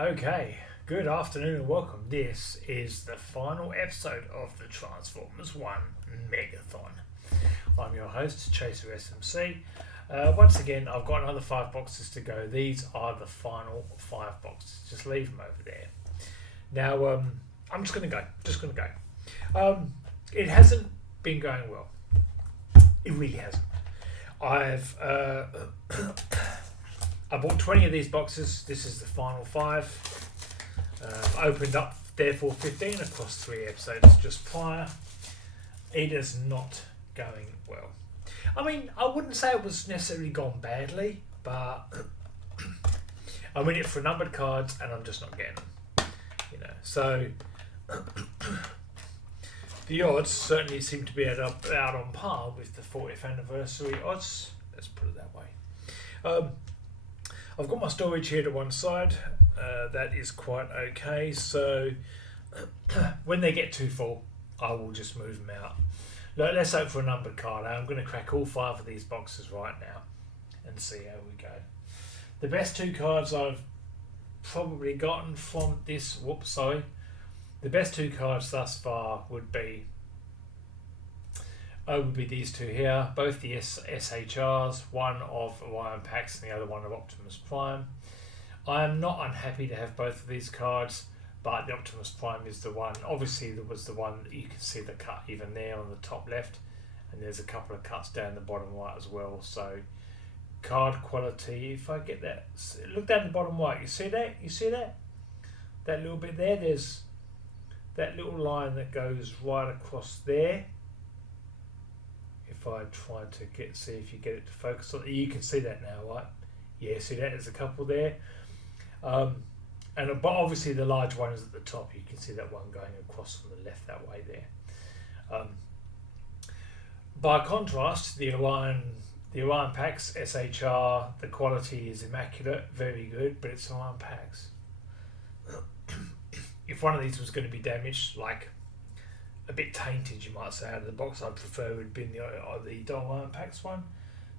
Okay, good afternoon and welcome. This is the final episode of the Transformers One Megathon. I'm your host, Chaser SMC. Once again, I've got another 5 boxes to go. These are the final 5 boxes. Just leave them over there. Now, I'm just going to go. It hasn't been going well. It really hasn't. I bought 20 of these boxes. This is the final 5. Opened up, therefore, 15 across 3 episodes just prior. It is not going well. I mean, I wouldn't say it was necessarily gone badly, but I'm in it for numbered cards and I'm just not getting them. So the odds certainly seem to be out on par with the 40th anniversary odds. Let's put it that way. I've got my storage here to one side. That is quite okay. So when they get too full, I will just move them out. Let's hope for a numbered card. I'm going to crack all 5 of these boxes right now and see how we go. The best 2 cards I've probably gotten from this. The best 2 cards thus far would be these 2 here, both the SHRs, one of Orion Pax and the other one of Optimus Prime. I am not unhappy to have both of these cards, but the Optimus Prime is the one. Obviously, there was the one that you can see the cut even there on the top left, and there's a couple of cuts down the bottom right as well. So, card quality, if I get that, look down the bottom right, you see that? That little bit there, there's that little line that goes right across there. If I try to see if you get it to focus on it, you can see that now, right? Yeah, see that? There's a couple there. But obviously the large one is at the top. You can see that one going across from the left that way there. By contrast, the Orion Pax SHR, the quality is immaculate, very good, but it's Orion Pax. If one of these was going to be damaged, like a bit tainted, you might say, out of the box, I'd prefer it would have been the Orion Pax one,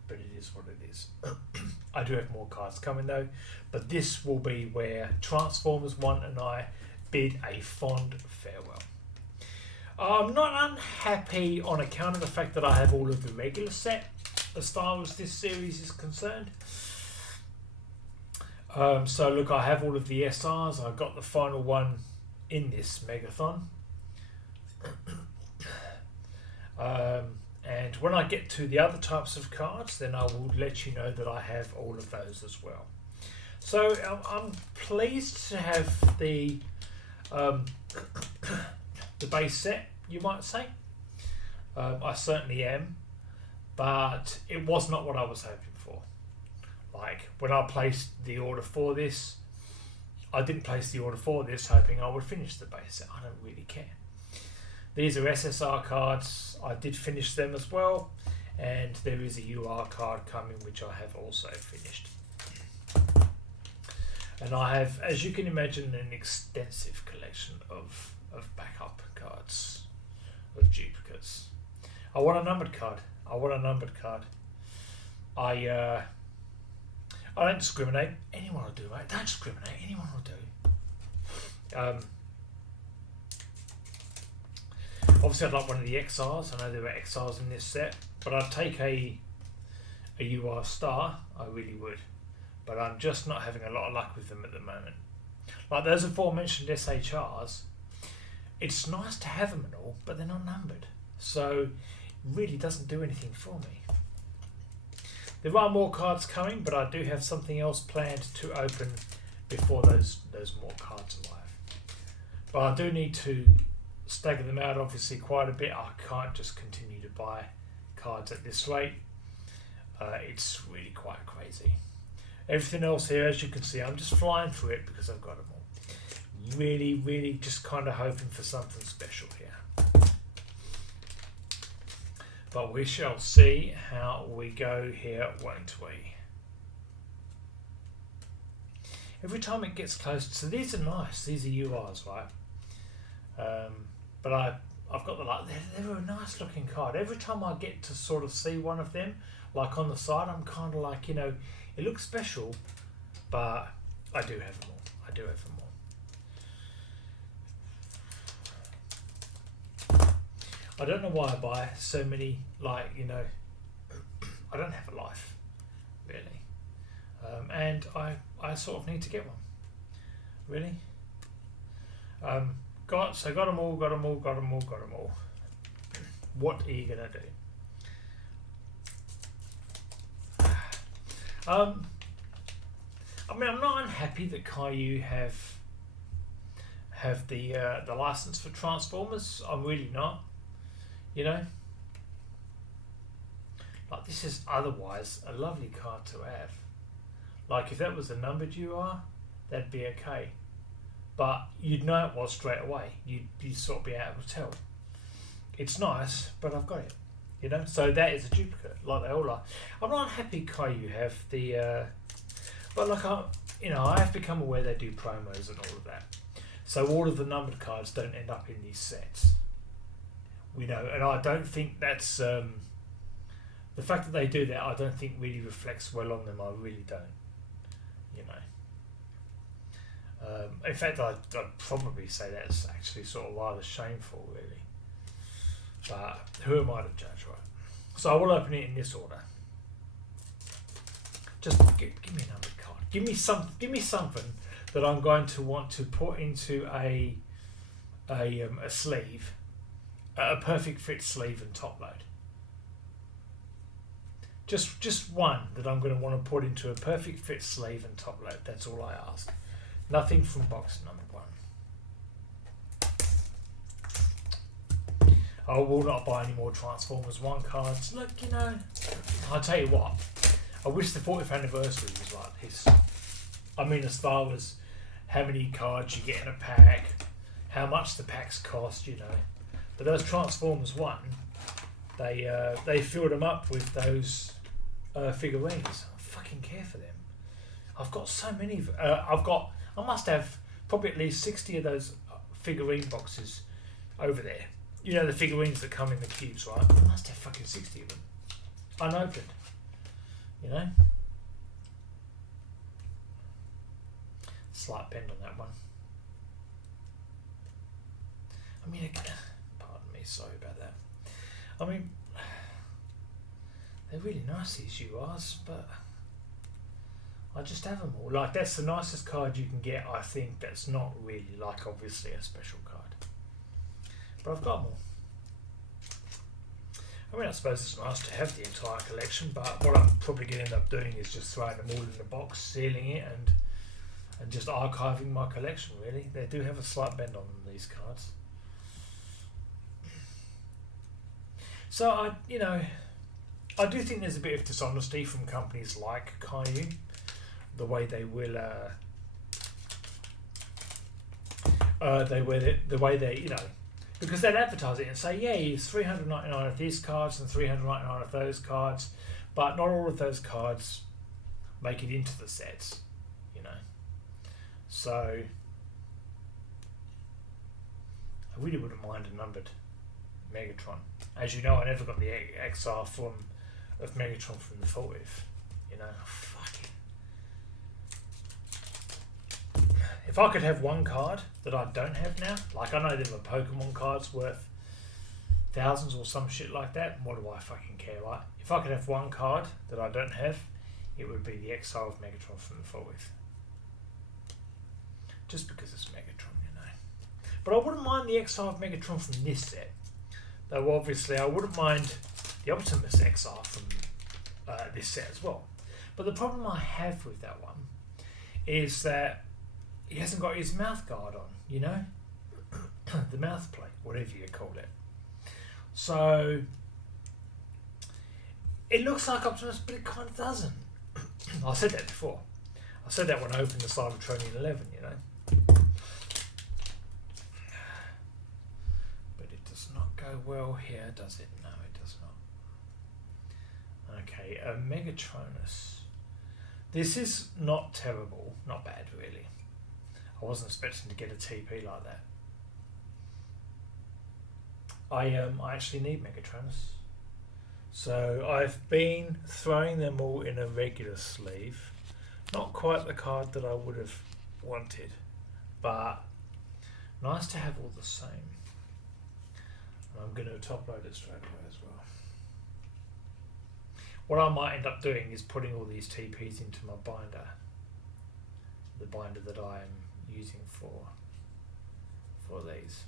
but it is what it is. I do have more cards coming though, but this will be where Transformers One and I bid a fond farewell. I'm not unhappy on account of the fact that I have all of the regular set as far as this series is concerned. So look, I have all of the SRs. I got the final one in this Megathon. And when I get to the other types of cards, then I will let you know that I have all of those as well. So I'm pleased to have the base set, you might say. I certainly am, but it was not what I was hoping for. Like when I placed the order for this, I didn't place the order for this hoping I would finish the base set. I don't really care. These are SSR cards. I did finish them as well, and there is a UR card coming which I have also finished. And I have, as you can imagine, an extensive collection of backup cards, of duplicates. I want a numbered card. I don't discriminate. Anyone will do, mate. Don't discriminate. Anyone will do. Obviously, I'd like one of the XRs. I know there are XRs in this set, but I'd take a UR Star. I really would. But I'm just not having a lot of luck with them at the moment. Like those aforementioned SHRs, it's nice to have them and all, but they're not numbered. So, it really doesn't do anything for me. There are more cards coming, but I do have something else planned to open before those more cards arrive. But I do need to stagger them out obviously quite a bit. I can't just continue to buy cards at this rate. It's really quite crazy. Everything else here, as you can see, I'm just flying through it because I've got them all. Really just kind of hoping for something special here. But we shall see how we go here, won't we? Every time it gets close, so these are nice. These are URs, right? But I've got the like. They're a nice looking card. Every time I get to sort of see one of them, like on the side, I'm kind of like, it looks special, but I do have them all. I do have more. I don't know why I buy so many, like, you know, I don't have a life, really. And I sort of need to get one, really. Got them all. What are you going to do? I mean, I'm not unhappy that Kayou have the license for Transformers. I'm really not. You know, like, this is otherwise a lovely card to have. Like, if that was a numbered UR, that'd be okay. But you'd know it was straight away. You'd sort of be able to tell. It's nice, but I've got it. You know, so that is a duplicate, like they all are. I'm not happy Kayou have the, but like I have become aware they do promos and all of that. So all of the numbered cards don't end up in these sets. We know, and I don't think that's the fact that they do that. I don't think really reflects well on them. I really don't. You know. In fact, I'd probably say that's actually sort of rather shameful, really. But who am I to judge, right? So I will open it in this order. Just give me a numbered card. Give me something that I'm going to want to put into a sleeve, a perfect fit sleeve and top load. Just one that I'm going to want to put into a perfect fit sleeve and top load. That's all I ask. Nothing from box number 1. I will not buy any more Transformers One cards. Look, you know, I'll tell you what, I wish the 40th anniversary was like this. I mean, as far as how many cards you get in a pack, how much the packs cost, you know. But those Transformers One, they filled them up with those figurines. I fucking care for them. I've got so many. I must have probably at least 60 of those figurine boxes over there. You know, the figurines that come in the cubes, right? I must have fucking 60 of them. Unopened. You know? Slight bend on that one. I mean, pardon me, sorry about that. I mean, they're really nice, these URs, but I just have them all. Like, that's the nicest card you can get, I think. That's not really, like, obviously a special card. But I've got more. I mean, I suppose it's nice to have the entire collection, but what I'm probably going to end up doing is just throwing them all in the box, sealing it, and just archiving my collection, really. They do have a slight bend on them, these cards. So, I do think there's a bit of dishonesty from companies like Kayou, the way they will, because they'd advertise it and say, yeah, it's 399 of these cards and 399 of those cards, but not all of those cards make it into the sets, you know. So I really wouldn't mind a numbered Megatron. As you know, I never got the XR of Megatron from the 40th, you know. Fucking. If I could have one card that I don't have now, like I know there were Pokemon cards worth thousands or some shit like that, what do I fucking care, right? If I could have one card that I don't have, it would be the XR of Megatron from the 40th. Just because it's Megatron, you know. But I wouldn't mind the XR of Megatron from this set. Though obviously I wouldn't mind the Optimus XR from this set as well. But the problem I have with that one is that he hasn't got his mouth guard on, you know? The mouth plate, whatever you call it. So it looks like Optimus, but it kind of doesn't. I said that before. I said that when I opened the Cybertronian 11, you know? But it does not go well here, does it? No, it does not. Okay, a Megatronus. This is not terrible, not bad really. I wasn't expecting to get a TP like that. I actually need Megatronus. So I've been throwing them all in a regular sleeve. Not quite the card that I would have wanted, but nice to have all the same. And I'm going to top load it straight away as well. What I might end up doing is putting all these TPs into my binder, the binder that I'm using for these.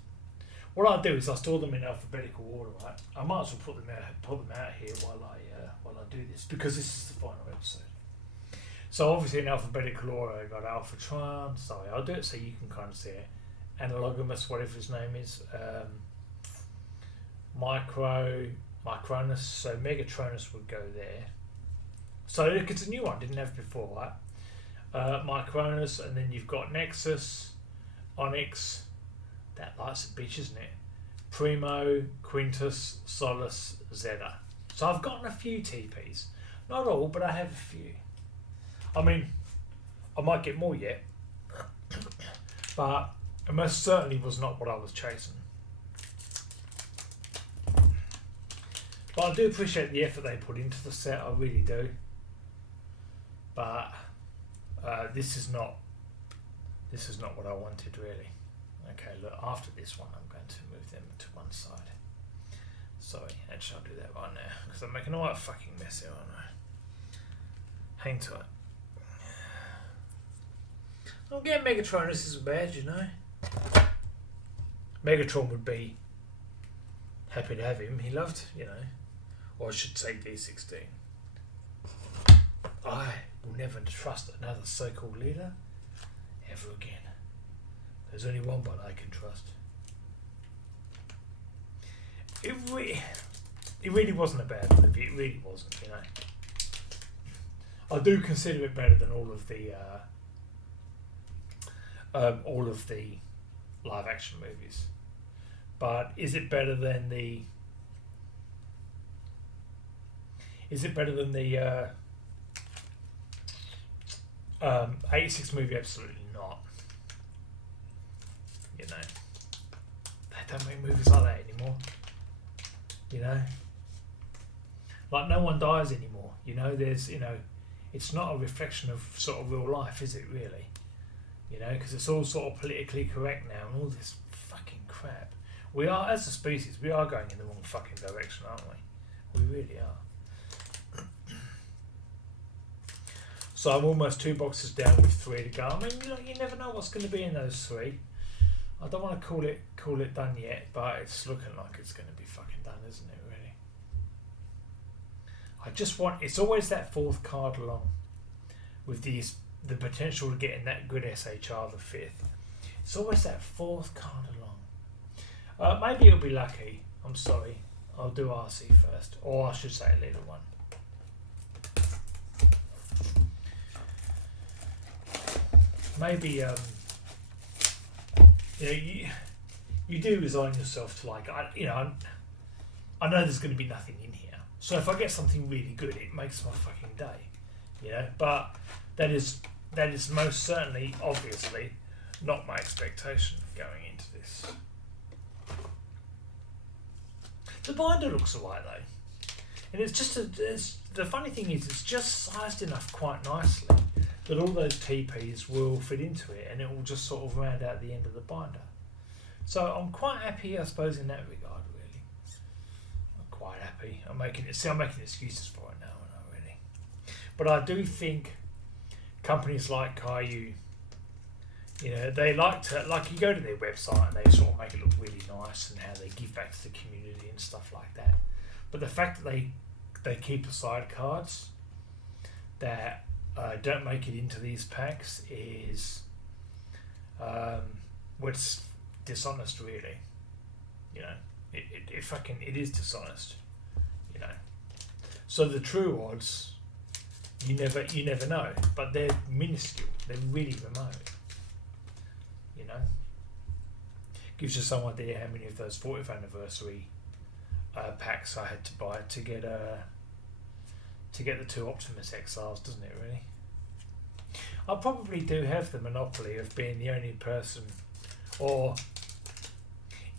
What I'll do is I'll store them in alphabetical order, right? I might as well put them out here while I do this, because this is the final episode. So obviously in alphabetical order I've got Alphatron, sorry, I'll do it so you can kind of see it. Analogamous, whatever his name is, Micronus, so Megatronus would go there. So look, it's a new one, didn't have it before, right? Micronus, and then you've got Nexus, Onyx, that light's a bitch, isn't it? Primo, Quintus, Solus, Zeta. So I've gotten a few TPs. Not all, but I have a few. I mean, I might get more yet, but it most certainly was not what I was chasing. But I do appreciate the effort they put into the set, I really do. But this is not what I wanted, really. Okay, look, after this one I'm going to move them to one side. Sorry, actually I'll do that right now, because I'm making a right fucking mess here, aren't I? Hang tight. I'll get Megatronus as a badge, you know. Megatron would be happy to have him. He loved, you know, or I should say D16. I will never trust another so-called leader ever again. There's only one I can trust. It really wasn't a bad movie. It really wasn't, you know. I do consider it better than all of the live action movies. But is it better than the 86 movie? Absolutely not. You know, they don't make movies like that anymore. You know, like no one dies anymore. You know, there's, you know, it's not a reflection of sort of real life, is it really? You know, because it's all sort of politically correct now and all this fucking crap. We are, as a species, we are going in the wrong fucking direction, aren't we? We really are. So I'm almost 2 boxes down with 3 to go. I mean, you never know what's going to be in those 3. I don't want to call it done yet, but it's looking like it's going to be fucking done, isn't it, really? I just want, it's always that 4th card along with the potential to get in that good SHR, the 5th. It's always that 4th card along. Maybe it'll be lucky. I'm sorry. I'll do RC first, or I should say leader 1. Maybe you know, you do resign yourself to, like, I know there's going to be nothing in here, so if I get something really good, it makes my fucking day, you know. But that is most certainly, obviously, not my expectation going into this. The binder looks alright though, and it's just the funny thing is it's just sized enough quite nicely that all those TPs will fit into it, and it will just sort of round out the end of the binder. So I'm quite happy, I suppose, in that regard, really. I'm quite happy. I'm making excuses for it now, aren't I, really? But I do think companies like Kayou, you know, they like to, like, you go to their website and they sort of make it look really nice and how they give back to the community and stuff like that. But the fact that they keep aside cards that don't make it into these packs is what's dishonest, really. You know, it is dishonest. You know, so the true odds, you never know, but they're minuscule. They're really remote. You know, gives you some idea how many of those 40th anniversary packs I had to buy to get the 2 Optimus XRs, doesn't it, really? I probably do have the monopoly of being the only person, or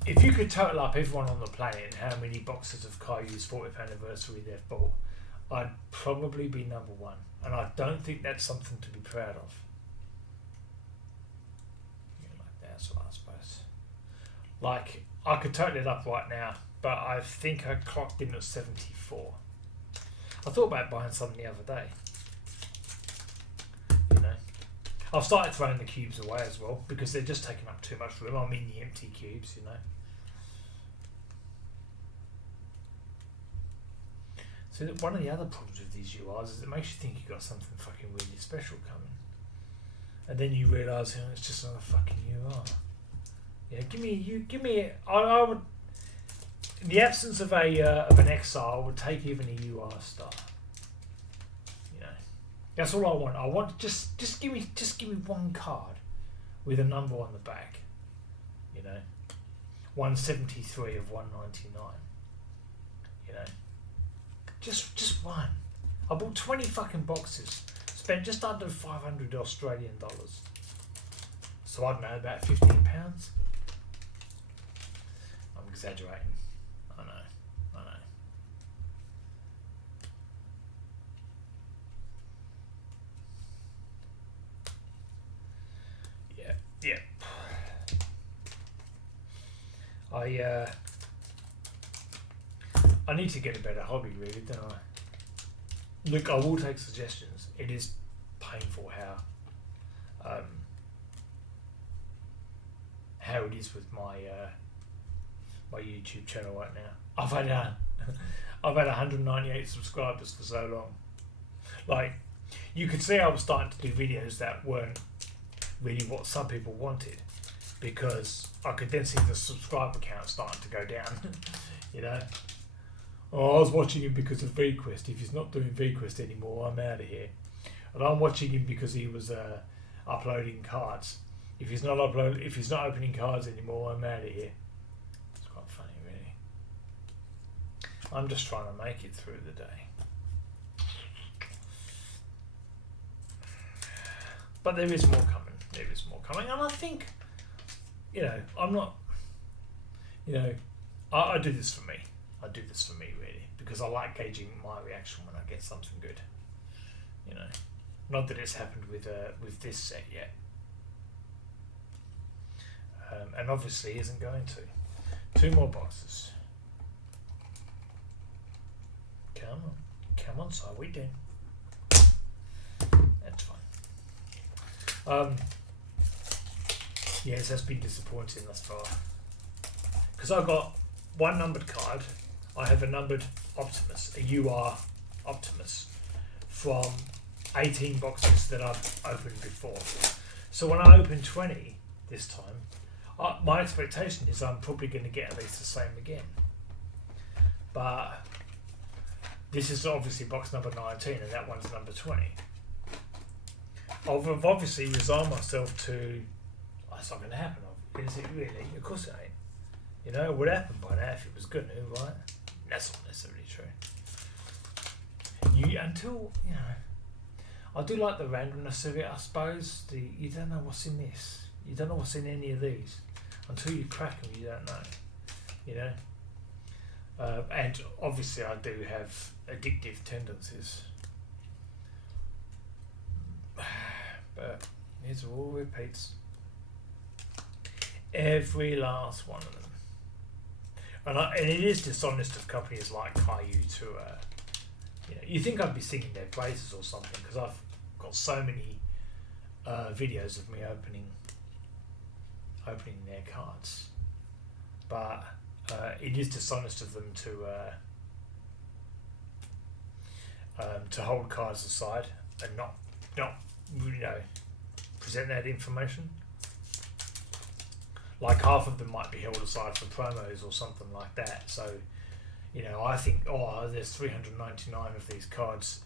if you could total up everyone on the planet and how many boxes of Kayou's 40th anniversary they've bought, I'd probably be number 1, and I don't think that's something to be proud of. cancel, I suppose. Like, I could total it up right now, but I think I clocked in at 74. I thought about buying some the other day. You know, I've started throwing the cubes away as well because they're just taking up too much room. I mean the empty cubes, you know. So one of the other problems with these URs is it makes you think you've got something fucking really special coming. And then you realise, you know, it's just another fucking UR. Yeah, give me. I would, in the absence of an XR, I would take even a UR star. You know, that's all I want. I want just give me one card with a number on the back. You know, 173 of 199. You know, just one. I bought 20 fucking boxes. Spent just under 500 Australian dollars. So I don't know, about £15. I'm exaggerating. I know. Yeah. I need to get a better hobby, really, don't I? Look, I will take suggestions. It is painful how it is with my my YouTube channel right now. I've had 198 subscribers for so long. Like, you could see I was starting to do videos that weren't really what some people wanted, because I could then see the subscriber count starting to go down. You know, oh, I was watching him because of VQuest. If he's not doing VQuest anymore, I'm out of here. And I'm watching him because he was uploading cards. If he's not opening cards anymore, I'm out of here. It's quite funny, really. I'm just trying to make it through the day. But there is more coming. And I think, you know, I'm not, you know, I do this for me. I do this for me, really, because I like gauging my reaction when I get something good. You know, not that it's happened with this set yet, and obviously isn't going to. 2 more boxes. Come on, so we do. That's fine. Yes, that's been disappointing thus far, because I've got one numbered card. I have a numbered Optimus, a UR Optimus, from 18 boxes that I've opened before. So when I open 20 this time, my expectation is I'm probably going to get at least the same again. But this is obviously box number 19 and that one's number 20. I've obviously resigned myself to, oh, it's not going to happen. Is it really? Of course it ain't. You know, it would happen by now if it was going to, right? That's not necessarily true. I do like the randomness of it, I suppose. You don't know what's in this. You don't know what's in any of these. Until you crack them, you don't know. You know? And obviously I do have addictive tendencies. But these are all repeats. Every last one of them. And it is dishonest of companies like Kayou to, you know, you think I'd be singing their praises or something, because I've got so many videos of me opening their cards. But it is dishonest of them to hold cards aside and not you know, present that information. Like half of them might be held aside for promos or something like that. So, you know, I think, oh, there's 399 of these cards,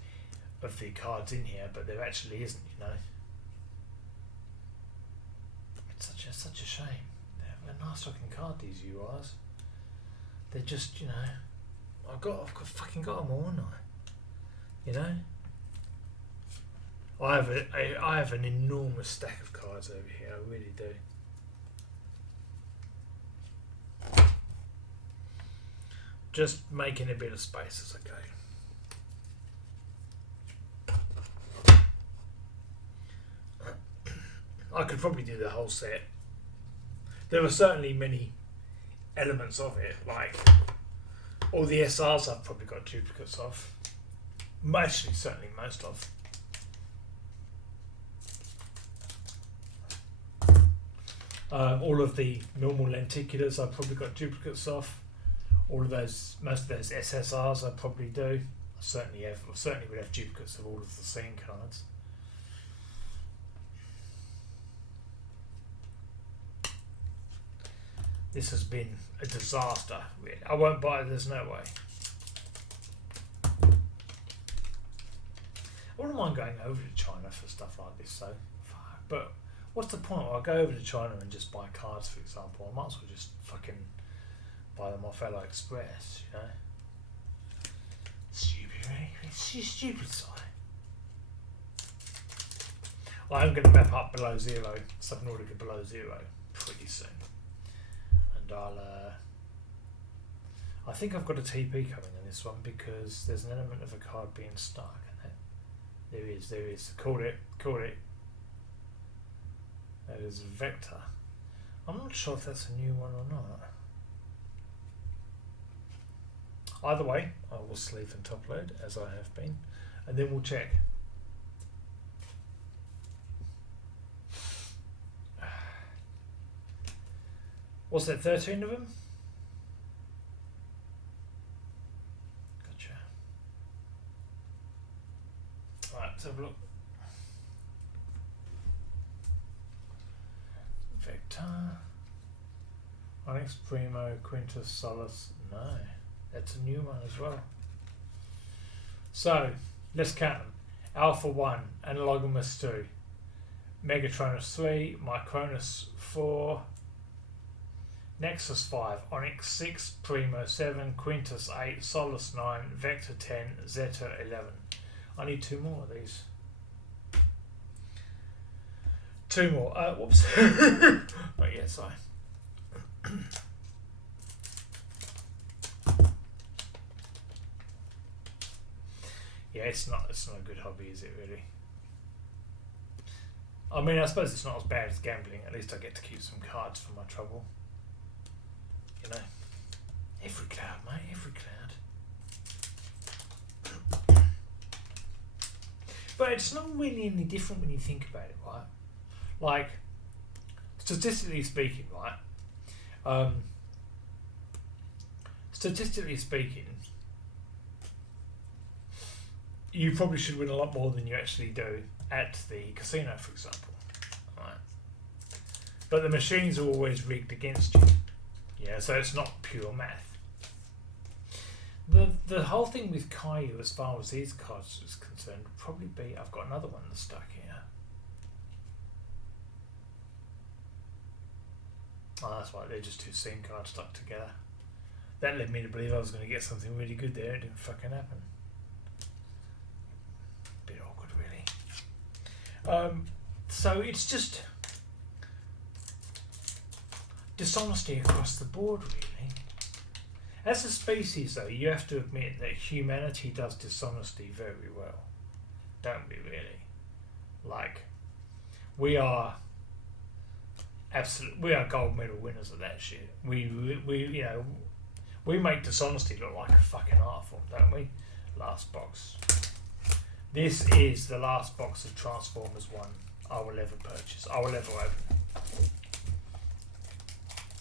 of the cards in here, but there actually isn't, you know. It's such a shame. They're a nice looking card, these URs. They're just, you know, I've fucking got them all, haven't I? You know. I have an enormous stack of cards over here. I really do. Just making a bit of space as I go. I could probably do the whole set There are certainly many elements of it, like all the SRs I've probably got duplicates of. Actually, certainly most of. All of the normal lenticulars I've probably got duplicates of. All of those, most of those SSRs I probably do. I certainly would have duplicates of all of the scene cards. This has been a disaster, really. I won't buy it, there's no way. I wouldn't mind going over to China for stuff like this, though. But what's the point? I'll go over to China and just buy cards, for example. I might as well just fucking buy them off AliExpress, you know? Stupid, really. It's just stupid, side. I'm going to map up below zero, Subnautica below zero, pretty soon. And I think I've got a TP coming in this one because there's an element of a card being stuck. There is. Called it. That is Vector. I'm not sure if that's a new one or not. Either way, I will sleeve and top load as I have been, and then we'll check. What's that, 13 of them? Gotcha. Alright, let's have a look. Vector. Onyx Primo, Quintus Solus. No, that's a new one as well. So, let's count them. Alpha 1, Analogamous 2, Megatronus 3, Micronus 4, Nexus 5, Onyx 6, Primo 7, Quintus 8, Solus 9, Vector 10, Zeta 11. I need 2 more of these. 2 more. Whoops. Oh yeah, sorry. Yeah, it's not a good hobby, is it really? I mean, I suppose it's not as bad as gambling. At least I get to keep some cards for my trouble. You know, every cloud, mate, every cloud. But it's not really any different when you think about it, right? Like, statistically speaking, right? Statistically speaking, you probably should win a lot more than you actually do at the casino, for example. Right? But the machines are always rigged against you. Yeah, so it's not pure math. The whole thing with Kayou, as far as these cards is concerned, would probably be, I've got another one that's stuck here. Oh, that's right, they're just 2 scene cards stuck together. That led me to believe I was going to get something really good there. It didn't fucking happen. Bit awkward, really. So it's just dishonesty across the board, really. As a species, though, you have to admit that humanity does dishonesty very well, don't we? Really, like we are gold medal winners of that shit. We make dishonesty look like a fucking art form, don't we? Last box. This is the last box of Transformers One I will ever purchase. I will ever open.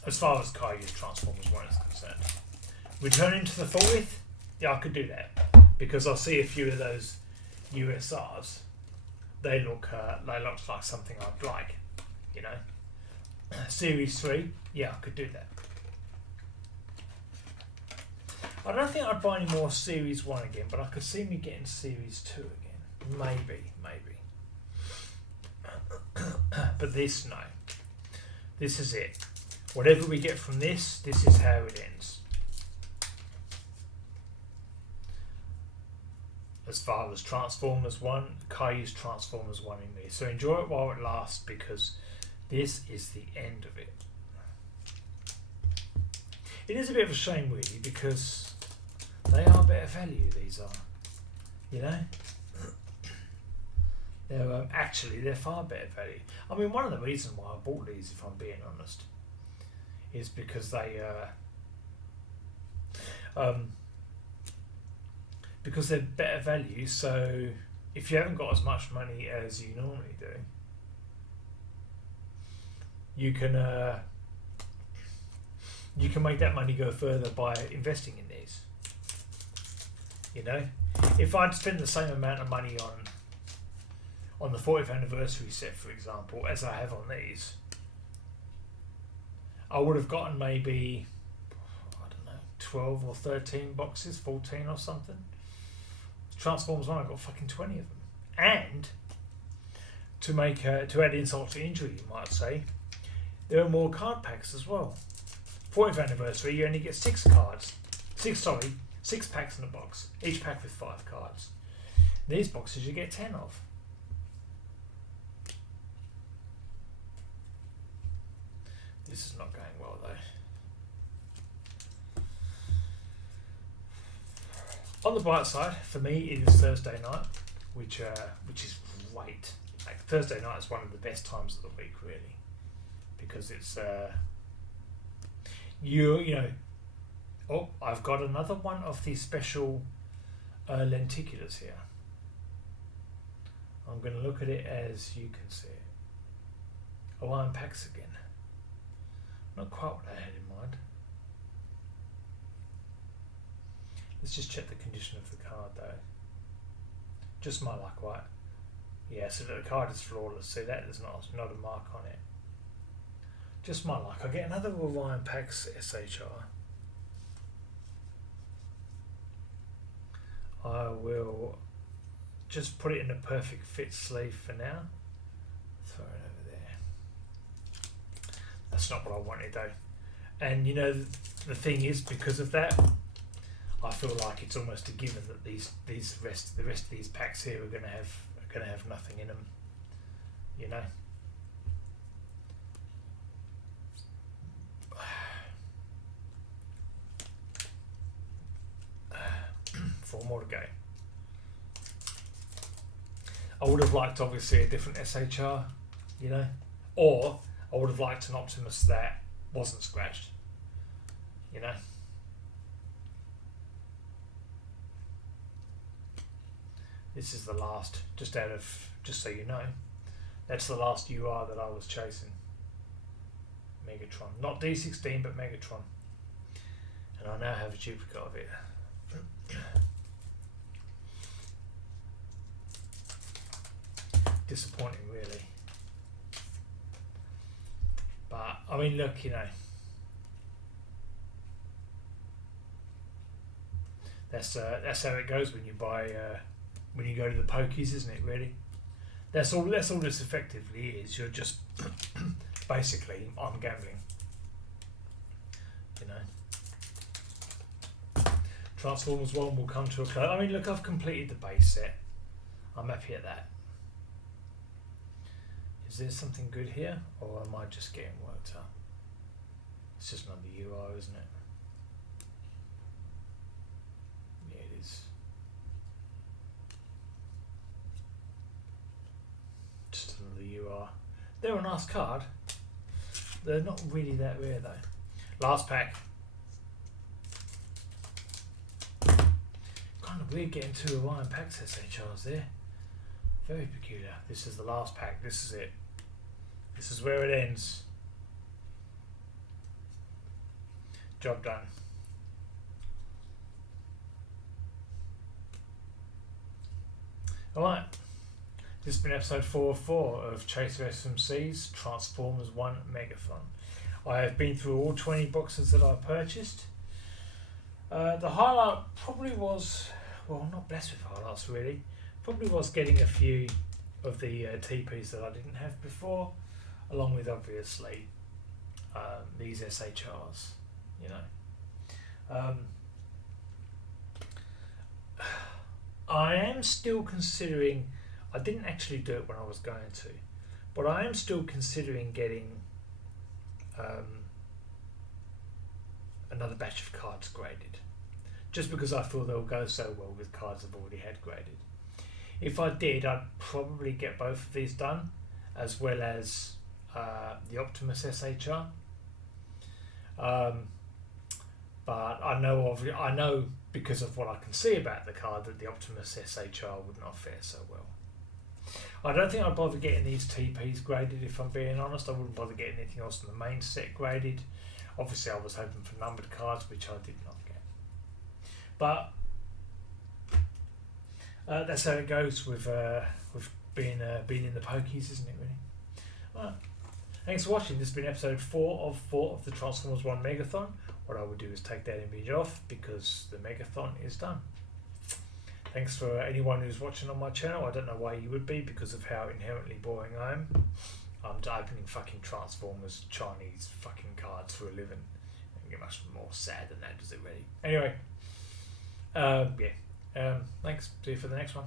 As far as Kayou Transformers One is concerned. Returning to the 40th? Yeah, I could do that. Because I see a few of those USRs. They look like something I'd like, you know. Series 3, yeah, I could do that. I don't think I'd buy any more Series 1 again, but I could see me getting Series 2 again. Maybe. But this, no. This is it. Whatever we get from this is how it ends. As far as Transformers 1, Kayou's Transformers 1 in me. So enjoy it while it lasts, because this is the end of it. It is a bit of a shame, really, because they are better value, these are. You know? They're far better value. I mean, one of the reasons why I bought these, if I'm being honest, is because because they're better value. So if you haven't got as much money as you normally do, you can make that money go further by investing in these. You know, if I'd spend the same amount of money on the 40th anniversary set, for example, as I have on these, I would have gotten maybe, I don't know, 12 or 13 boxes, 14 or something. Transformers One, I got fucking 20 of them. And to add insult to injury, you might say, there are more card packs as well. 40th anniversary, you only get 6 packs in a box, each pack with 5 cards. These boxes you get 10 of. This is not going well though. On the bright side, for me, it is Thursday night, which is great. Like, Thursday night is one of the best times of the week, really, because it's you know. Oh, I've got another one of these special lenticulars here. I'm going to look at it as you can see it. Hawaiian packs again. Not quite what I had in mind. Let's just check the condition of the card though. Just my luck, right? Yeah, so the card is flawless. See that? There's not a mark on it. Just my luck. I get another Hawaiian Packs SHR. I will just put it in a perfect fit sleeve for now. Throw it over there. That's not what I wanted though. And you know, the thing is, because of that, I feel like it's almost a given that the rest of these packs here are gonna have nothing in them. You know. 4 more to go. I would have liked obviously a different SHR, you know, or I would have liked an Optimus that wasn't scratched, you know. This is the last, just so you know, that's the last UR that I was chasing. Megatron, not D16 but Megatron, and I now have a duplicate of it. Disappointing, really. But I mean, look, you know, that's how it goes when you buy when you go to the pokies, isn't it? Really, that's all this effectively is. You're just basically, I'm gambling. You know. Transformers One will come to a close. I mean, look, I've completed the base set. I'm happy at that. Is there something good here, or am I just getting worked up? It's just another UR, isn't it? Yeah, it is. Just another UR. They're a nice card. They're not really that rare though. Last pack. Kind of weird getting 2 Hawaiian Packs SHRs there. Very peculiar. This is the last pack. This is it. This is where it ends. Job done. Alright. This has been episode 404 of Chaser SMC's Transformers One Megathon. I have been through all 20 boxes that I purchased. The highlight probably was, well, not blessed with highlights really, probably was getting a few of the TPs that I didn't have before, along with obviously these SHRs, you know. I am still considering, I didn't actually do it when I was going to, but I am still considering getting another batch of cards graded, just because I feel they'll go so well with cards I've already had graded. If I did, I'd probably get both of these done, as well as the Optimus SHR. But I know because of what I can see about the card that the Optimus SHR would not fare so well. I don't think I'd bother getting these TPs graded, if I'm being honest. I wouldn't bother getting anything else in the main set graded. Obviously, I was hoping for numbered cards, which I did not get. But that's how it goes with being in the pokies, isn't it, really? Well, thanks for watching. This has been episode 4 of the Transformers One Megathon. What I would do is take that image off because the Megathon is done. Thanks for anyone who's watching on my channel. I don't know why you would be because of how inherently boring I am. I'm opening fucking Transformers Chinese fucking cards for a living. I think it much more sad than that, does it really? Anyway, thanks. See you for the next one.